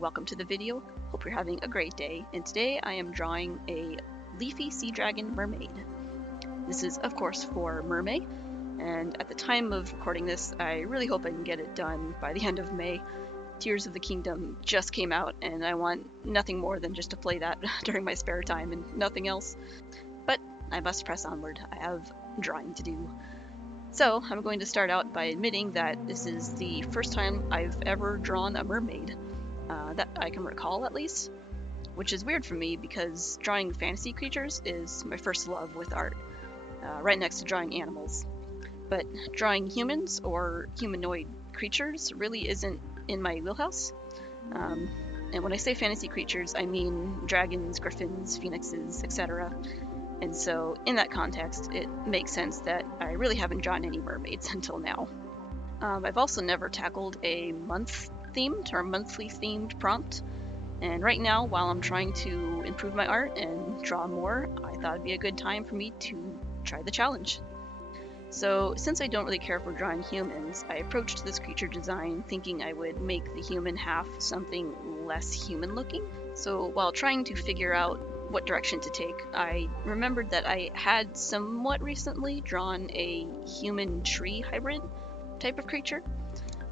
Welcome to the video. Hope you're having a great day. And today I am drawing a Leafy Seadragon mermaid. This is of course for Mermaid, and at the time of recording this I really hope I can get it done by the end of May. Tears of the Kingdom just came out and I want nothing more than just to play that during my spare time and nothing else. But I must press onward. I have drawing to do. So I'm going to start out by admitting that this is the first time I've ever drawn a mermaid, that I can recall at least, which is weird for me because drawing fantasy creatures is my first love with art, right next to drawing animals. But drawing humans or humanoid creatures really isn't in my wheelhouse. And when I say fantasy creatures, I mean dragons, griffins, phoenixes, etc. And so in that context, it makes sense that I really haven't drawn any mermaids until now. I've also never tackled a month-themed or monthly-themed prompt. And right now, while I'm trying to improve my art and draw more, I thought it'd be a good time for me to try the challenge. So since I don't really care for drawing humans, I approached this creature design thinking I would make the human half something less human-looking. So while trying to figure out what direction to take, I remembered that I had somewhat recently drawn a human tree hybrid type of creature.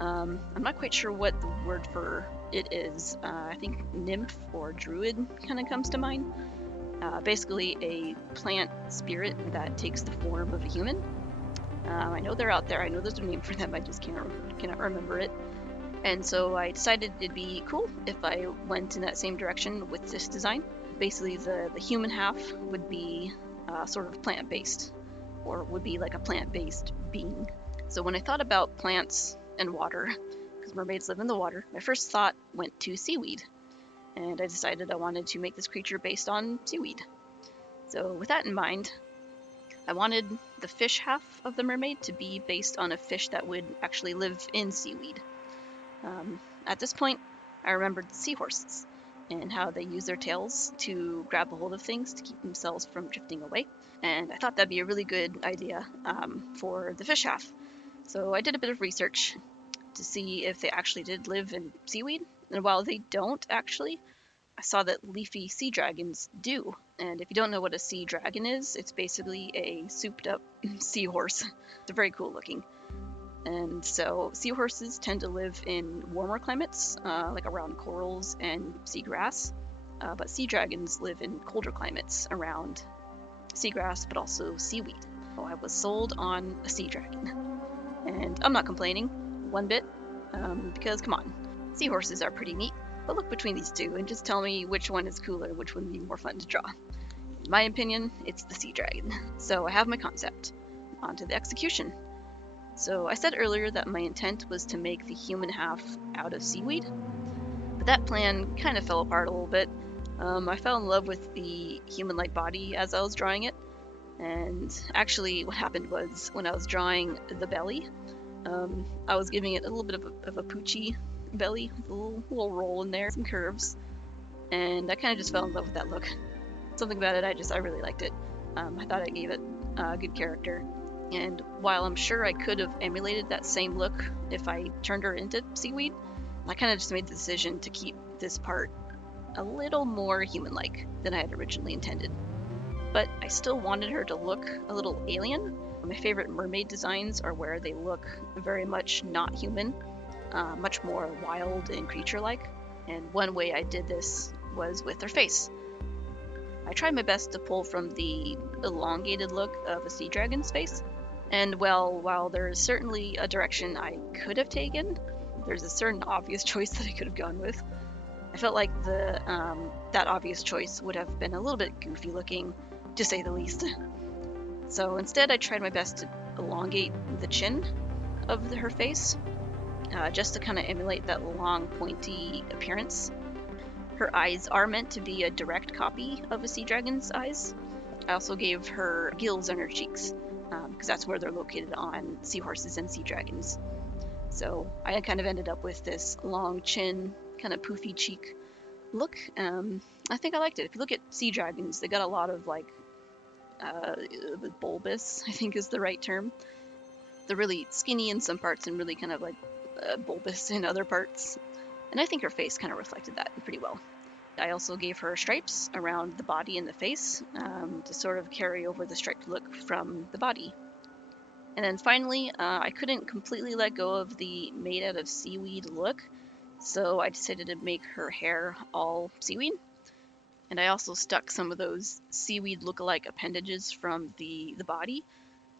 I'm not quite sure what the word for it is. I think nymph or druid kind of comes to mind. Basically a plant spirit that takes the form of a human. I know they're out there. I know there's a name for them. I just cannot remember it. And so I decided it'd be cool if I went in that same direction with this design. Basically, the human half would be sort of plant-based, or would be like a plant-based being. So when I thought about plants and water, because mermaids live in the water, my first thought went to seaweed. And I decided I wanted to make this creature based on seaweed. So with that in mind, I wanted the fish half of the mermaid to be based on a fish that would actually live in seaweed. At this point, I remembered seahorses and how they use their tails to grab a hold of things to keep themselves from drifting away. And I thought that'd be a really good idea for the fish half. So I did a bit of research to see if they actually did live in seaweed. And while they don't actually, I saw that Leafy Seadragons do. And if you don't know what a sea dragon is, it's basically a souped up seahorse. They're very cool looking. And so seahorses tend to live in warmer climates, like around corals and seagrass. But sea dragons live in colder climates around seagrass, but also seaweed. So I was sold on a sea dragon. And I'm not complaining one bit, because come on, seahorses are pretty neat. But look between these two and just tell me which one is cooler, which one would be more fun to draw. In my opinion, it's the sea dragon. So I have my concept. On to the execution. So I said earlier that my intent was to make the human half out of seaweed, but that plan kind of fell apart a little bit. I fell in love with the human-like body as I was drawing it, and actually what happened was when I was drawing the belly, I was giving it a little bit of a poochy belly, with a little roll in there, some curves, and I kind of just fell in love with that look. Something about it, I really liked it. I thought it gave it a good character. And while I'm sure I could have emulated that same look if I turned her into seaweed, I kind of just made the decision to keep this part a little more human-like than I had originally intended. But I still wanted her to look a little alien. My favorite mermaid designs are where they look very much not human, much more wild and creature-like. And one way I did this was with her face. I tried my best to pull from the elongated look of a sea dragon's face. And well, while there is certainly a direction I could have taken, there's a certain obvious choice that I could have gone with. I felt like that obvious choice would have been a little bit goofy looking, to say the least. So instead I tried my best to elongate the chin of her face, just to kind of emulate that long pointy appearance. Her eyes are meant to be a direct copy of a sea dragon's eyes. I also gave her gills on her cheeks, because that's where they're located on seahorses and sea dragons. So I kind of ended up with this long chin, kind of poofy cheek look. I think I liked it. If you look at sea dragons, they got a lot of like bulbous, I think is the right term. They're really skinny in some parts and really kind of like bulbous in other parts. And I think her face kind of reflected that pretty well. I also gave her stripes around the body and the face to sort of carry over the striped look from the body. And then finally, I couldn't completely let go of the made out of seaweed look, so I decided to make her hair all seaweed. And I also stuck some of those seaweed look-alike appendages from the body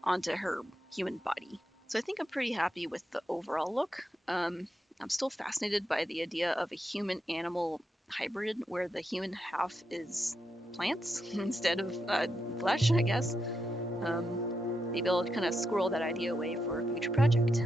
onto her human body. So I think I'm pretty happy with the overall look. I'm still fascinated by the idea of a human-animal hybrid where the human half is plants instead of flesh, I guess. Maybe I'll kind of squirrel that idea away for a future project.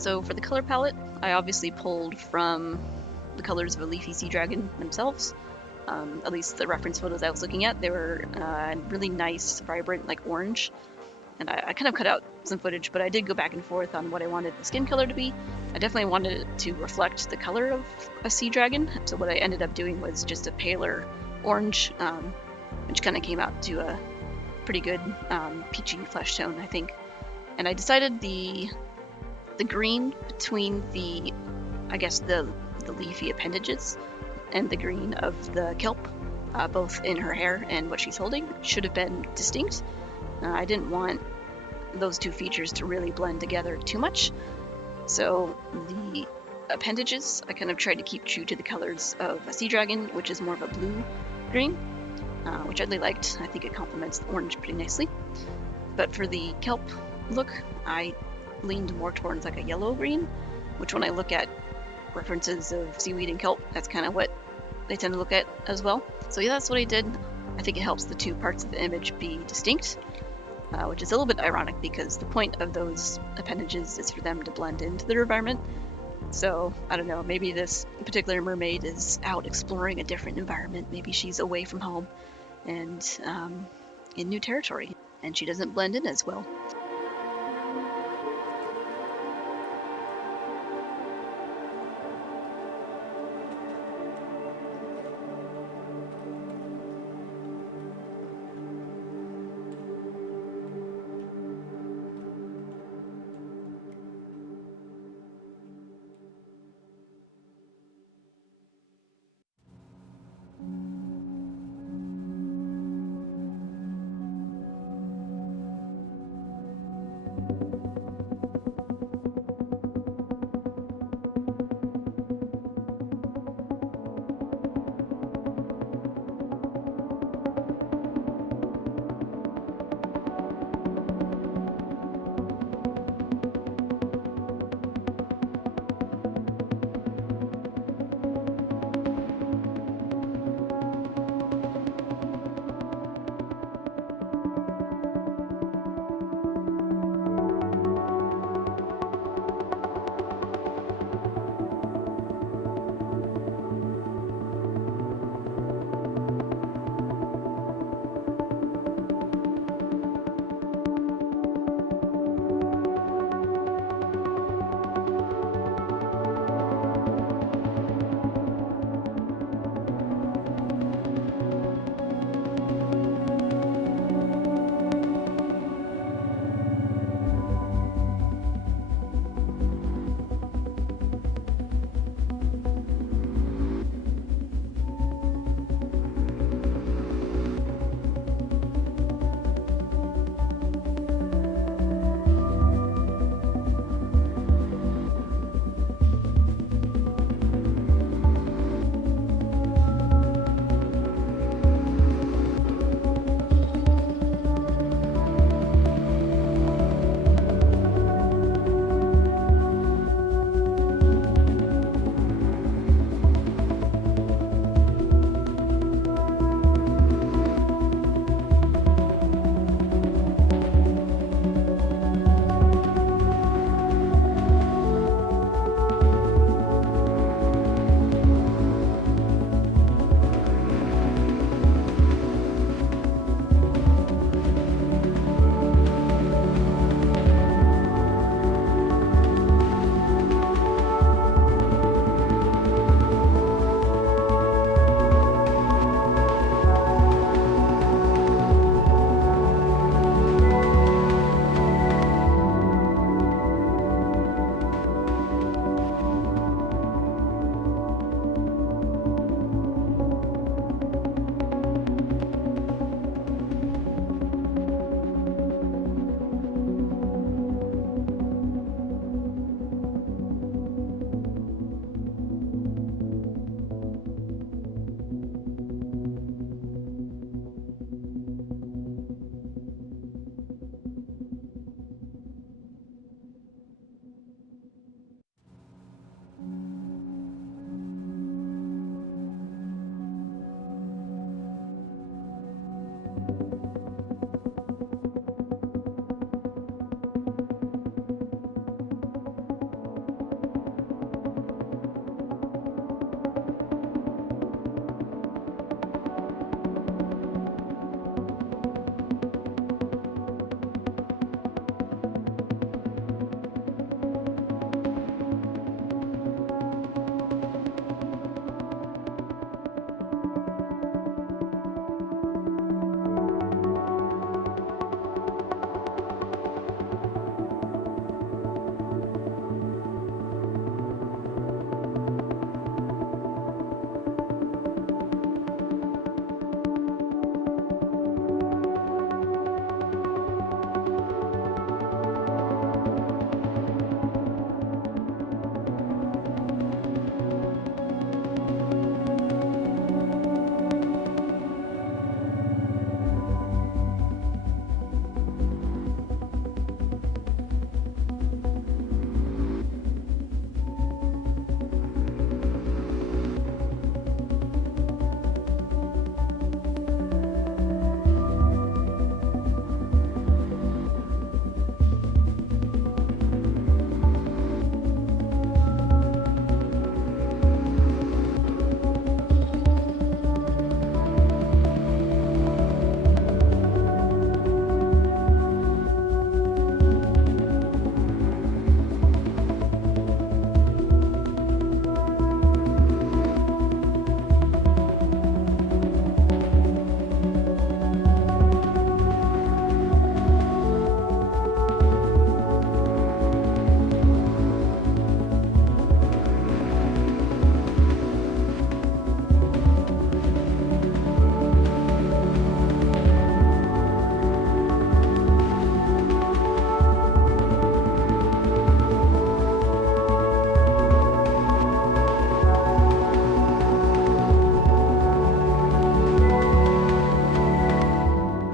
So for the color palette, I obviously pulled from the colors of a Leafy Seadragon themselves. At least the reference photos I was looking at, they were really nice, vibrant, like orange. And I kind of cut out some footage, but I did go back and forth on what I wanted the skin color to be. I definitely wanted it to reflect the color of a sea dragon, so what I ended up doing was just a paler orange, which kind of came out to a pretty good peachy flesh tone, I think. And I decided the green between the, I guess, the leafy appendages and the green of the kelp, both in her hair and what she's holding, should have been distinct. I didn't want those two features to really blend together too much. So the appendages, I kind of tried to keep true to the colors of a sea dragon, which is more of a blue-green, which I really liked. I think it complements the orange pretty nicely. But for the kelp look, I leaned more towards like a yellow-green, which when I look at references of seaweed and kelp, that's kind of what they tend to look at as well. So yeah, that's what I did. I think it helps the two parts of the image be distinct, which is a little bit ironic because the point of those appendages is for them to blend into their environment. So I don't know, maybe this particular mermaid is out exploring a different environment. Maybe she's away from home and in new territory, and she doesn't blend in as well.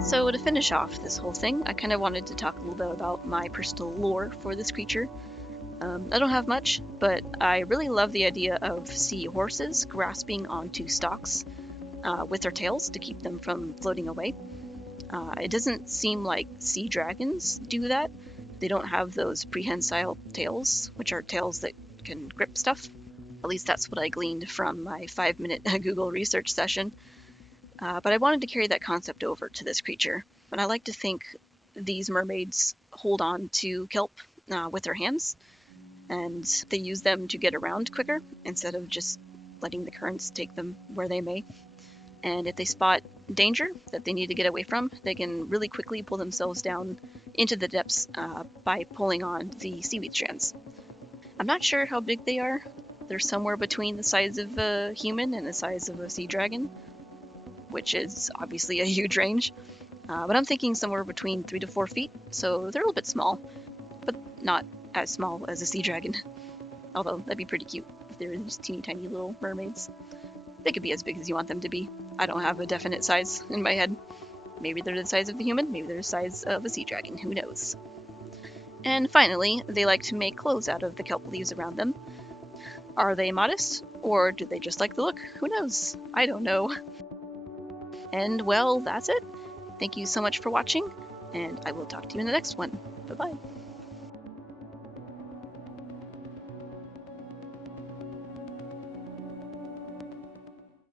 So to finish off this whole thing, I kind of wanted to talk a little bit about my personal lore for this creature. I don't have much, but I really love the idea of sea horses grasping onto stalks with their tails to keep them from floating away. It doesn't seem like sea dragons do that. They don't have those prehensile tails, which are tails that can grip stuff. At least that's what I gleaned from my 5-minute Google research session. But I wanted to carry that concept over to this creature. And I like to think these mermaids hold on to kelp with their hands, and they use them to get around quicker instead of just letting the currents take them where they may. And if they spot danger that they need to get away from, they can really quickly pull themselves down into the depths by pulling on the seaweed strands. I'm not sure how big they are. They're somewhere between the size of a human and the size of a sea dragon, which is obviously a huge range. But I'm thinking somewhere between 3 to 4 feet, so they're a little bit small, but not as small as a sea dragon. Although that'd be pretty cute if they were just teeny tiny little mermaids. They could be as big as you want them to be. I don't have a definite size in my head. Maybe they're the size of the human, maybe they're the size of a sea dragon, who knows. And finally, they like to make clothes out of the kelp leaves around them. Are they modest, or do they just like the look? Who knows? I don't know. And well, that's it. Thank you so much for watching, and I will talk to you in the next one. Bye-bye.